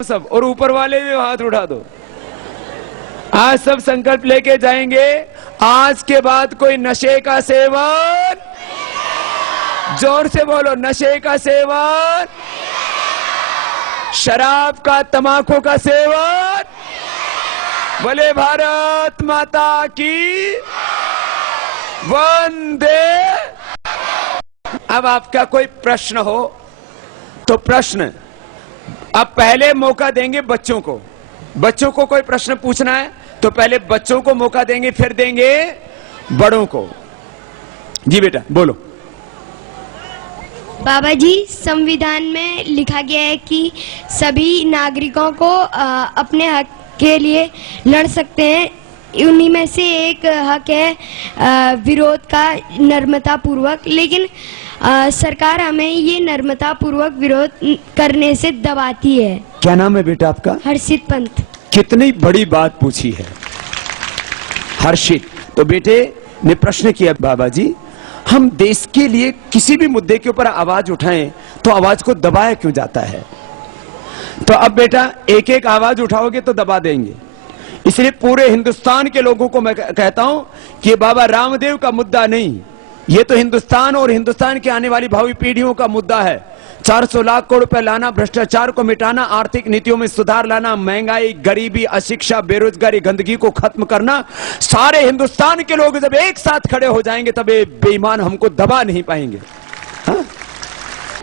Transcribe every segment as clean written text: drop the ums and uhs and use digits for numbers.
सब, और ऊपर वाले भी हाथ उठा दो। आज सब संकल्प लेके जाएंगे, आज के बाद कोई नशे का सेवन, जोर से बोलो, नशे का सेवन, शराब का, तंबाकू का सेवन। बोले भारत माता की वंदे। अब आपका कोई प्रश्न हो तो प्रश्न, अब पहले मौका देंगे बच्चों को। बच्चों को कोई प्रश्न पूछना है तो पहले बच्चों को मौका देंगे, फिर देंगे बड़ों को। जी बेटा बोलो। बाबा जी, संविधान में लिखा गया है कि सभी नागरिकों को अपने हक के लिए लड़ सकते हैं। उन्हीं में से एक हक है विरोध का नम्रता पूर्वक, लेकिन सरकार हमें ये नम्रता पूर्वक विरोध करने से दबाती है। क्या नाम है बेटा आपका? हर्षित पंत। कितनी बड़ी बात पूछी है हर्षित। तो बेटे ने प्रश्न किया, बाबा जी हम देश के लिए किसी भी मुद्दे के ऊपर आवाज उठाएं तो आवाज को दबाया क्यों जाता है? तो अब बेटा एक एक आवाज उठाओगे तो दबा देंगे। इसलिए पूरे हिंदुस्तान के लोगों को मैं कहता हूं कि बाबा रामदेव का मुद्दा नहीं, ये तो हिंदुस्तान और हिंदुस्तान की आने वाली भावी पीढ़ियों का मुद्दा है। 400 लाख करोड़ रुपए लाना, भ्रष्टाचार को मिटाना, आर्थिक नीतियों में सुधार लाना, महंगाई, गरीबी, अशिक्षा, बेरोजगारी, गंदगी को खत्म करना। सारे हिंदुस्तान के लोग जब एक साथ खड़े हो जाएंगे तब ये बेईमान हमको दबा नहीं पाएंगे। हाँ?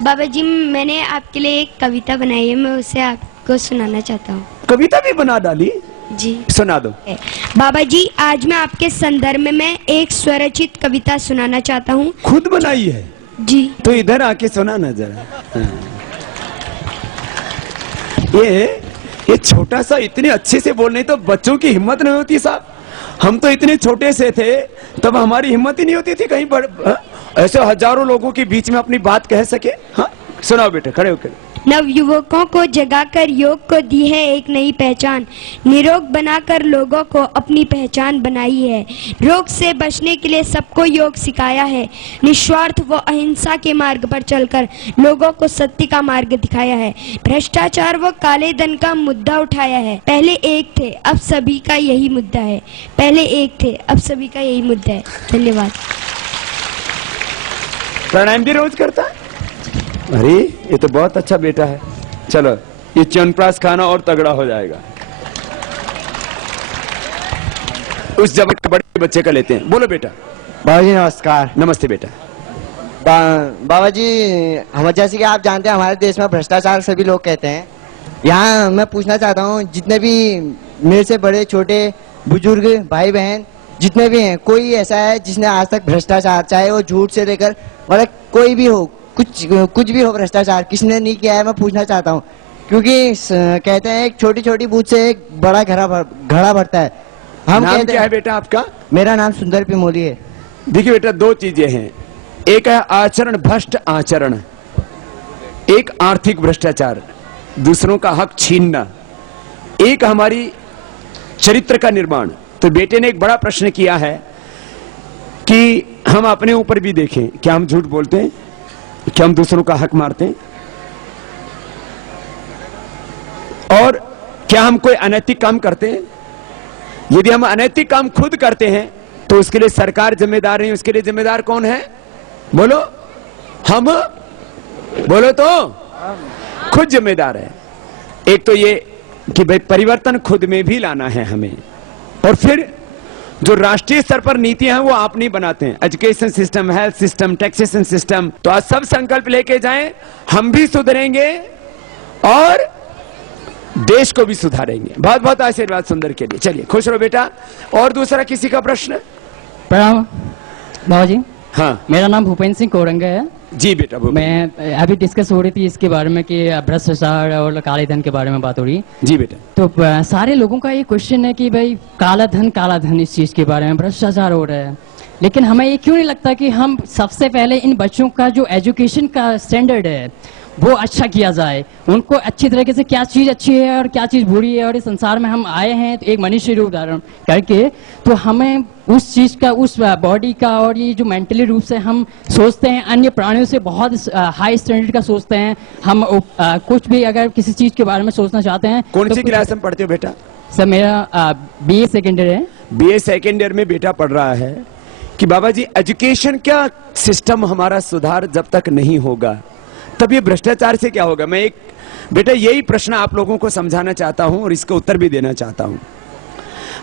बाबा जी, मैंने आपके लिए एक कविता बनाई है, मैं उसे आपको सुनाना चाहता हूँ। कविता भी बना डाली? जी सुना दो। बाबा जी, आज मैं आपके संदर्भ में मैं एक स्वरचित कविता सुनाना चाहता हूँ। खुद बनाई है? जी। तो इधर आके सुना ना जरा। ये छोटा सा इतने अच्छे से बोलने तो बच्चों की हिम्मत नहीं होती साहब। हम तो इतने छोटे से थे तब हमारी हिम्मत ही नहीं होती थी कहीं पर ऐसे हजारों लोगों के बीच में अपनी बात कह सके। हाँ सुनाओ बेटे, खड़े होकर। नव युवकों को जगाकर योग को दी है एक नई पहचान, निरोग बनाकर लोगों को अपनी पहचान बनाई है। रोग से बचने के लिए सबको योग सिखाया है, निस्वार्थ व अहिंसा के मार्ग पर चलकर लोगों को सत्य का मार्ग दिखाया है। भ्रष्टाचार व काले धन का मुद्दा उठाया है। पहले एक थे अब सभी का यही मुद्दा है। पहले एक थे अब सभी का यही मुद्दा है। धन्यवाद। प्राणायाम भी रोज करता है? अरे ये तो बहुत अच्छा बेटा है। चलो ये च्यवनप्राश खाना और तगड़ा हो जाएगा। उस जब बड़े बच्चे का लेते हैं। बोलो बेटा। बाबा जी नमस्कार। नमस्ते बेटा। बाबा जी, हम जैसे कि आप जानते हैं हमारे देश में भ्रष्टाचार सभी लोग कहते हैं। यहाँ मैं पूछना चाहता हूँ, जितने भी मेरे से बड़े छोटे बुजुर्ग भाई बहन जितने भी हैं, कोई ऐसा है जिसने आज तक भ्रष्टाचार, चाहे वो झूठ से लेकर मतलब कोई भी हो, कुछ भी हो भ्रष्टाचार, किसने नहीं किया है? मैं पूछना चाहता हूँ, क्योंकि कहते हैं एक छोटी छोटी बूथ से एक बड़ा घड़ा भरता है। हम नाम क्या है बेटा आपका? मेरा नाम सुंदर पिमोली है। देखिए बेटा, दो चीजें हैं, एक है आचरण भ्रष्ट आचरण, एक आर्थिक भ्रष्टाचार, दूसरों का हक छीनना, एक हमारी चरित्र का निर्माण। तो बेटे ने एक बड़ा प्रश्न किया है कि हम अपने ऊपर भी देखें, क्या हम झूठ बोलते हैं? क्या हम दूसरों का हक मारते हैं? और क्या हम कोई अनैतिक काम करते हैं? यदि हम अनैतिक काम खुद करते हैं तो उसके लिए सरकार जिम्मेदार नहीं, उसके लिए जिम्मेदार कौन है? बोलो। हम बोलो तो खुद जिम्मेदार है। एक तो ये कि भाई परिवर्तन खुद में भी लाना है हमें, और फिर जो राष्ट्रीय स्तर पर नीतियां हैं वो आप नहीं बनाते हैं। Education system, health system, taxation system. तो आज सब संकल्प लेके जाएं, हम भी सुधरेंगे और देश को भी सुधारेंगे। बहुत बहुत आशीर्वाद सुंदर के लिए। चलिए खुश रहो बेटा। और दूसरा किसी का प्रश्न? प्रणाम बाबा जी। हाँ, मेरा नाम भूपेंद्र सिंह कोरंगा है। जी बेटा। मैं अभी डिस्कस हो रही थी इसके बारे में कि भ्रष्टाचार और काले धन के बारे में बात हो रही। जी बेटा। तो सारे लोगों का ये क्वेश्चन है कि भाई काला धन इस चीज के बारे में भ्रष्टाचार हो रहा है, लेकिन हमें ये क्यों नहीं लगता कि हम सबसे पहले इन बच्चों का जो एजुकेशन का स्टैंडर्ड है वो अच्छा किया जाए, उनको अच्छी तरीके से क्या चीज अच्छी है और क्या चीज बुरी है। और इस संसार में हम आए हैं तो एक मनुष्य रूप धारण करके, तो हमें उस चीज का, उस बॉडी का, और ये जो मेंटली रूप से हम सोचते हैं अन्य प्राणियों से बहुत हाई स्टैंडर्ड का सोचते हैं हम। कुछ भी अगर किसी चीज के बारे में सोचना चाहते हैं। कौन सी क्लास में पढ़ते हो बेटा? सर मेरा BA सेकेंड ईयर है। BA सेकेंड ईयर में बेटा पढ़ रहा है कि बाबा जी एजुकेशन क्या सिस्टम हमारा सुधार जब तक नहीं होगा तब ये भ्रष्टाचार से क्या होगा। मैं एक बेटा यही प्रश्न आप लोगों को समझाना चाहता हूं और इसका उत्तर भी देना चाहता हूं।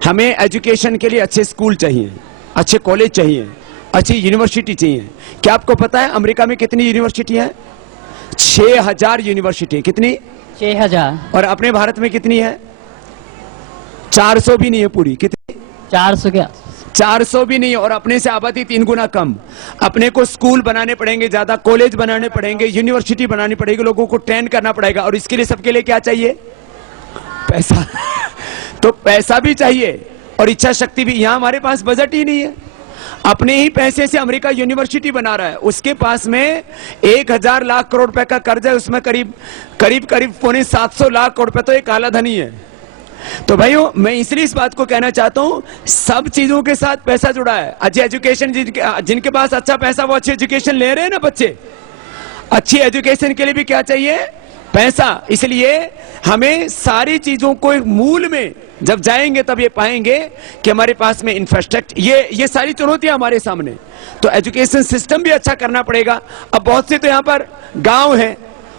हमें एजुकेशन के लिए अच्छे स्कूल चाहिए, अच्छे कॉलेज चाहिए, अच्छी यूनिवर्सिटी चाहिए। क्या आपको पता है अमेरिका में कितनी यूनिवर्सिटी है? 6000 यूनिवर्सिटी। कितनी? 6000। और अपने भारत में कितनी है? 400 भी नहीं है पूरी। कितनी? 400 क्या? 400 भी नहीं। और अपने से आबादी 3 गुना कम। अपने को स्कूल बनाने पड़ेंगे ज्यादा, कॉलेज बनाने पड़ेंगे, यूनिवर्सिटी बनानी पड़ेगी, लोगों को ट्रेन करना पड़ेगा। और इसके लिए सबके लिए क्या चाहिए? पैसा। तो पैसा भी चाहिए और इच्छा शक्ति भी। यहां हमारे पास बजट ही नहीं है। अपने ही पैसे से अमेरिका यूनिवर्सिटी बना रहा है, उसके पास में 1000 लाख करोड़ रुपए का कर्ज है, उसमें करीब 750 लाख करोड़ रुपए तो एक काला धनी है। तो भाइयों मैं इसलिए इस बात को कहना चाहता हूं, सब चीजों के साथ पैसा जुड़ा है। अच्छी एजुकेशन, जिनके पास अच्छा पैसा वो अच्छी एजुकेशन ले रहे हैं ना बच्चे। अच्छी एजुकेशन के लिए भी क्या चाहिए? पैसा। इसलिए हमें सारी चीजों को एक मूल में जब जाएंगे तब ये पाएंगे कि हमारे पास में इंफ्रास्ट्रक्चर, ये सारी चुनौतियां हमारे सामने। तो एजुकेशन सिस्टम भी अच्छा करना पड़ेगा। अब बहुत से तो यहां पर गांव है,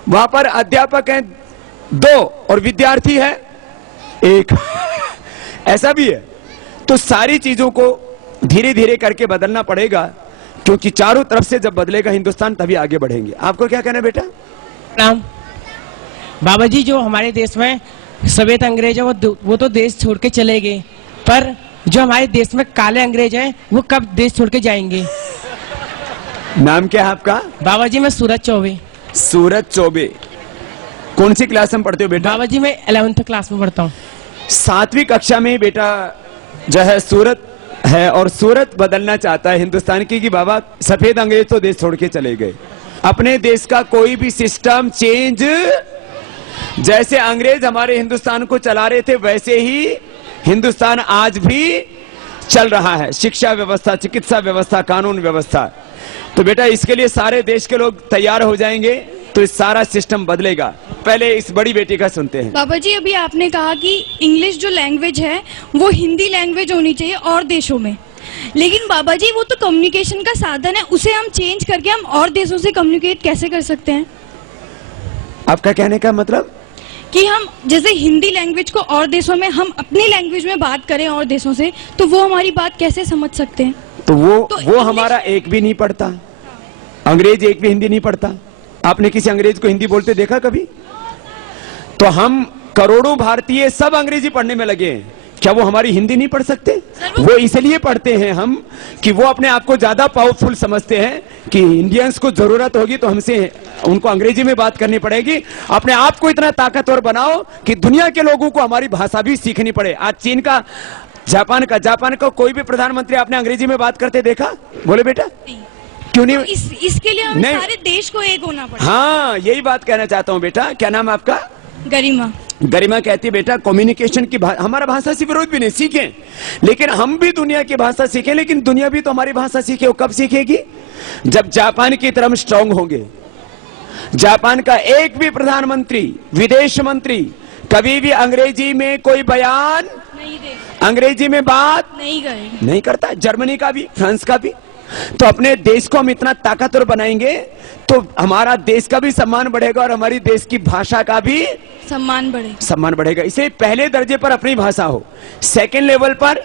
वहां पर अध्यापक हैं 2 और विद्यार्थी है 1। ऐसा भी है। तो सारी चीजों को धीरे धीरे करके बदलना पड़ेगा, क्योंकि चारों तरफ से जब बदलेगा हिंदुस्तान तभी आगे बढ़ेंगे। आपको क्या कहना है बेटा? प्रणाम बाबा जी। जो हमारे देश में सफेद अंग्रेज है वो तो देश छोड़ के चले गए, पर जो हमारे देश में काले अंग्रेज हैं वो कब देश छोड़ के जाएंगे? नाम क्या है आपका? बाबा जी मैं सूरज चौबे। सूरज चौबे। कौन सी क्लास में पढ़ते हो बेटा? बाबा जी मैं 11th क्लास में पढ़ता हूँ। 7वीं कक्षा में बेटा जो है सूरत है, और सूरत बदलना चाहता है हिंदुस्तान की कि बाबा सफेद अंग्रेज तो देश छोड़ के चले गए। अपने देश का कोई भी सिस्टम चेंज, जैसे अंग्रेज हमारे हिंदुस्तान को चला रहे थे वैसे ही हिंदुस्तान आज भी चल रहा है। शिक्षा व्यवस्था, चिकित्सा व्यवस्था, कानून व्यवस्था। तो बेटा इसके लिए सारे देश के लोग तैयार हो जाएंगे तो इस सारा सिस्टम बदलेगा। पहले इस बड़ी बेटी का सुनते हैं। बाबा जी अभी आपने कहा कि इंग्लिश जो लैंग्वेज है वो हिंदी लैंग्वेज होनी चाहिए और देशों में, लेकिन बाबा जी वो तो कम्युनिकेशन का साधन है, उसे हम चेंज करके हम और देशों से कम्युनिकेट कैसे कर सकते हैं? आपका कहने का मतलब कि हम जैसे हिंदी लैंग्वेज को और देशों में हम अपनी लैंग्वेज में बात करें और देशों से, तो वो हमारी बात कैसे समझ सकते हैं? तो वो हमारा एक भी नहीं पढ़ता, अंग्रेज एक भी हिंदी नहीं पढ़ता। आपने किसी अंग्रेज को हिंदी बोलते देखा कभी? तो हम करोड़ों भारतीय सब अंग्रेजी पढ़ने में लगे हैं, क्या वो हमारी हिंदी नहीं पढ़ सकते? वो इसलिए पढ़ते हैं हम कि वो अपने आप को ज्यादा पावरफुल समझते हैं कि इंडियंस को जरूरत होगी तो हमसे उनको अंग्रेजी में बात करनी पड़ेगी। अपने आप को इतना ताकतवर बनाओ कि दुनिया के लोगों को हमारी भाषा भी सीखनी पड़े। आज चीन का, जापान का कोई भी प्रधानमंत्री आपने अंग्रेजी में बात करते देखा? बोले बेटा क्यों नहीं? तो इसके लिए हमें सारे देश को एक होना पड़ेगा। हाँ यही बात कहना चाहता हूँ बेटा। क्या नाम है आपका? गरिमा। गरिमा कहती है बेटा कम्युनिकेशन की हमारा भाषा से विरोध भी नहीं, सीखें, लेकिन हम भी दुनिया की भाषा सीखें। लेकिन दुनिया भी तो हमारी भाषा सीखे। वो कब सीखेगी? जब जापान की तरह स्ट्रांग होंगे। जापान का एक भी प्रधानमंत्री, विदेश मंत्री कभी भी अंग्रेजी में कोई बयान नहीं दे, अंग्रेजी में बात नहीं करता। जर्मनी का भी, फ्रांस का भी। तो अपने देश को हम इतना ताकतवर बनाएंगे तो हमारा देश का भी सम्मान बढ़ेगा और हमारी देश की भाषा का भी सम्मान बढ़ेगा। इसे पहले दर्जे पर अपनी भाषा हो, सेकंड लेवल पर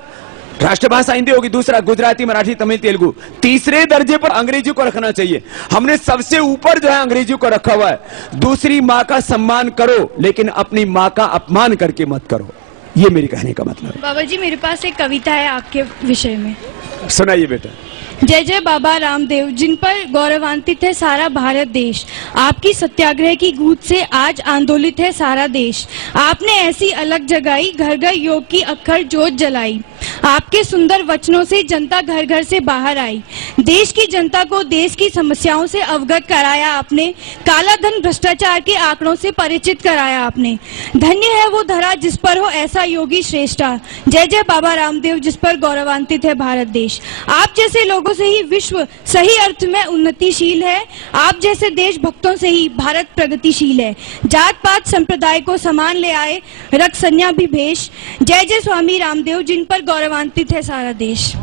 राष्ट्रभाषा हिंदी होगी, दूसरा गुजराती, मराठी, तमिल, तेलुगु, तीसरे दर्जे पर अंग्रेजी को रखना चाहिए। हमने सबसे ऊपर जो है अंग्रेजी को रखा हुआ है। दूसरी माँ का सम्मान करो लेकिन अपनी माँ का अपमान करके मत करो। ये मेरी कहने का मतलब। बाबा जी मेरे पास एक कविता है आपके विषय में, सुनाइए बेटा। जय जय बाबा रामदेव, जिन पर गौरवान्वित है सारा भारत देश। आपकी सत्याग्रह की गूंज से आज आंदोलित है सारा देश। आपने ऐसी अलग जगाई, घर घर योग की अखर जोत जलाई। आपके सुंदर वचनों से जनता घर घर से बाहर आई। देश की जनता को देश की समस्याओं से अवगत कराया आपने। काला धन भ्रष्टाचार के आंकड़ों से परिचित कराया आपने। धन्य है वो धरा जिस पर हो ऐसा योगी श्रेष्ठा। जय जय बाबा रामदेव जिस पर गौरवान्वित है भारत देश। आप जैसे लोगों से ही विश्व सही अर्थ में उन्नतिशील है। आप जैसे देश भक्तों से ही भारत प्रगतिशील है। जात पात संप्रदाय को समान ले आए रख संज्ञा भी भेष। जय जय स्वामी रामदेव जिन पर गौरवान्वित है सारा देश।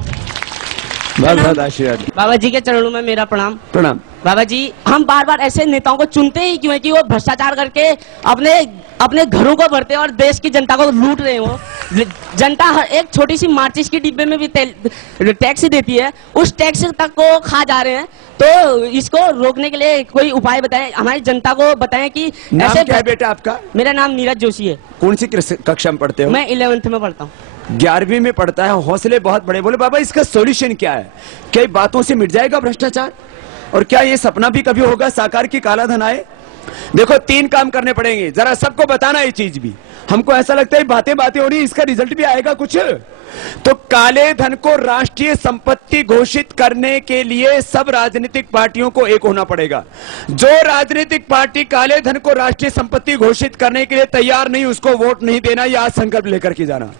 बहुत बहुत आशीर्वाद। बाबा जी के चरणों में मेरा प्रणाम। प्रणाम। बाबा जी, हम बार बार ऐसे नेताओं को चुनते ही क्यों है कि वो भ्रष्टाचार करके अपने घरों को भरते हैं और देश की जनता को लूट रहे हो। जनता एक छोटी सी माचिस की डिब्बे में भी टैक्स देती है, उस टैक्स तक को खा जा रहे हैं। तो इसको रोकने के लिए कोई उपाय बताएं, हमारी जनता को बताएं कि नाम ऐसे। क्या है बेटा आपका? मेरा नाम नीरज जोशी है। कौन सी कक्षा में पढ़ते हो? मैं 11th में पढ़ता हूँ। 11वीं में पढ़ता है। हौसले बहुत बड़े। बोले बाबा इसका सॉल्यूशन क्या है? कई बातों से मिट जाएगा भ्रष्टाचार? और क्या ये सपना भी कभी होगा साकार की काला धन आए? देखो 3 काम करने पड़ेंगे, जरा सबको बताना ये चीज भी। हमको ऐसा लगता है बातें बातें हो रही, इसका रिजल्ट भी आएगा कुछ। तो काले धन को राष्ट्रीय संपत्ति घोषित करने के लिए सब राजनीतिक पार्टियों को एक होना पड़ेगा। जो राजनीतिक पार्टी काले धन को राष्ट्रीय संपत्ति घोषित करने के लिए तैयार नहीं, उसको वोट नहीं देना। यह आज संकल्प लेकर के जाना,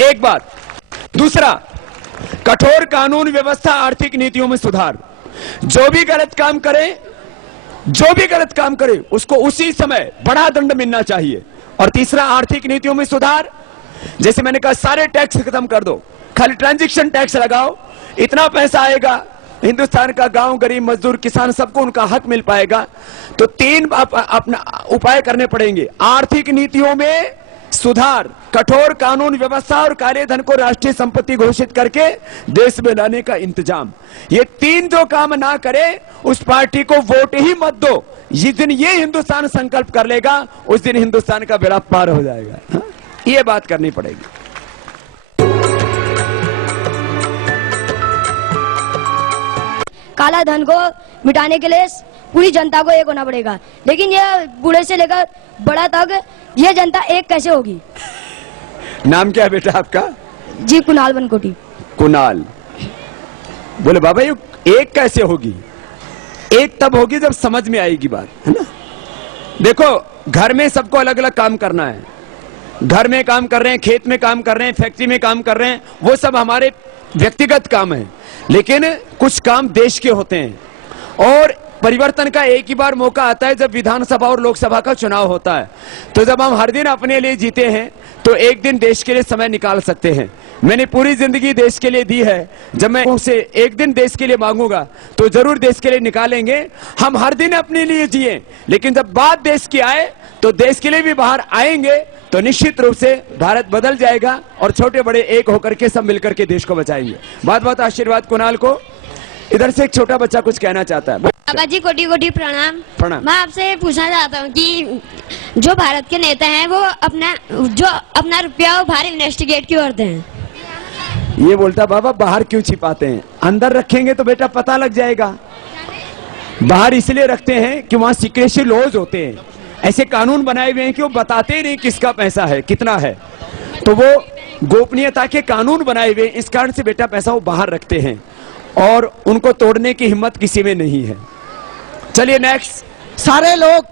एक बात। दूसरा, कठोर कानून व्यवस्था, आर्थिक नीतियों में सुधार। जो भी गलत काम करे उसको उसी समय बड़ा दंड मिलना चाहिए। और तीसरा, आर्थिक नीतियों में सुधार। जैसे मैंने कहा, सारे टैक्स खत्म कर दो, खाली ट्रांजैक्शन टैक्स लगाओ, इतना पैसा आएगा, हिंदुस्तान का गांव, गरीब, मजदूर, किसान, सबको उनका हक मिल पाएगा। तो 3 अपना उपाय करने पड़ेंगे। आर्थिक नीतियों में सुधार, कठोर कानून व्यवस्था और काले धन को राष्ट्रीय संपत्ति घोषित करके देश में लाने का इंतजाम। ये 3 जो काम ना करे उस पार्टी को वोट ही मत दो। जिस दिन ये हिंदुस्तान संकल्प कर लेगा उस दिन हिंदुस्तान का बेड़ा पार हो जाएगा। हाँ? ये बात करनी पड़ेगी। काला धन को मिटाने के लिए पूरी जनता को एक होना पड़ेगा। लेकिन ये बूढ़े से लेकर बड़ा तक ये जनता एक कैसे होगी? नाम क्या है बेटा आपका? जी कुणाल बनकोटी। कुणाल। बोले बाबा ये एक कैसे होगी? एक तब होगी जब समझ में आएगी बात, है ना। देखो घर में सबको अलग अलग काम करना है। घर में काम कर रहे हैं, खेत में काम कर रहे हैं, फैक्ट्री में काम कर रहे हैं, वो सब हमारे व्यक्तिगत काम है। लेकिन कुछ काम देश के होते हैं और परिवर्तन का एक ही बार मौका आता है जब विधानसभा और लोकसभा का चुनाव होता है। तो जब हम हर दिन अपने लिए जीते हैं तो एक दिन देश के लिए समय निकाल सकते हैं। मैंने पूरी जिंदगी देश के लिए दी है। जब मैं उनसे एक दिन देश के लिए मांगूंगा तो जरूर देश के लिए निकालेंगे। हम हर दिन अपने लिए जिए, लेकिन जब बात देश की आए तो देश के लिए भी बाहर आएंगे तो निश्चित रूप से भारत बदल जाएगा और छोटे बड़े एक होकर के सब मिलकर के देश को बचाएंगे। बहुत बहुत आशीर्वाद कुणाल को। इधर से एक छोटा बच्चा कुछ कहना चाहता है। बाबा जी कोटि कोटि प्रणाम। प्रणाम। मैं आपसे पूछना चाहता हूँ कि जो भारत के नेता हैं वो अपना रुपया बाहर इन्वेस्टिगेट क्यों करते हैं? ये बोलता बाबा बाहर क्यों छिपाते हैं? अंदर रखेंगे तो बेटा पता लग जाएगा। बाहर इसलिए रखते हैं कि वहां सीक्रेसी लॉज होते हैं, ऐसे कानून बनाए हुए हैं कि वो बताते नहीं किसका पैसा है, कितना है। तो वो गोपनीयता के कानून बनाए हुए, इस कारण से बेटा पैसा वो बाहर रखते हैं और उनको तोड़ने की हिम्मत किसी में नहीं है। चलिए नेक्स्ट। सारे लोग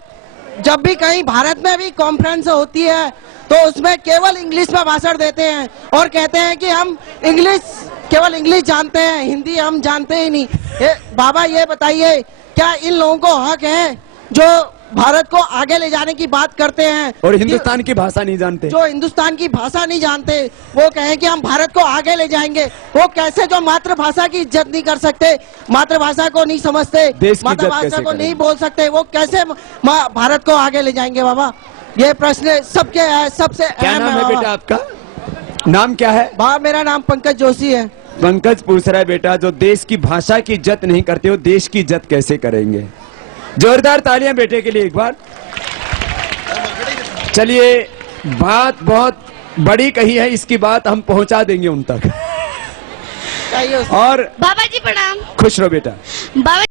जब भी कहीं भारत में भी कॉन्फ्रेंस होती है तो उसमें केवल इंग्लिश में भाषण देते हैं और कहते हैं कि हम केवल इंग्लिश जानते हैं, हिंदी हम जानते ही नहीं। बाबा ये बताइए, क्या इन लोगों को हक है जो भारत को आगे ले जाने की बात करते हैं और हिंदुस्तान की भाषा नहीं जानते? जो हिंदुस्तान की भाषा नहीं जानते वो कहें कि हम भारत को आगे ले जाएंगे। वो कैसे? जो मातृभाषा की इज्जत नहीं कर सकते, मातृभाषा को नहीं समझते, मातृभाषा को नहीं बोल सकते, वो कैसे भारत को आगे ले जाएंगे? बाबा ये प्रश्न सबके है, सबसे क्या नाम है बेटा आपका? नाम क्या है? बाबा मेरा नाम पंकज जोशी है। पंकज पूछ रहा है बेटा, जो देश की भाषा की इज्जत नहीं करते हो देश की इज्जत कैसे करेंगे? जोरदार तालियां बेटे के लिए एक बार। चलिए, बात बहुत बड़ी कही है, इसकी बात हम पहुंचा देंगे उन तक। और बाबा जी प्रणाम। खुश रहो बेटा। बाबा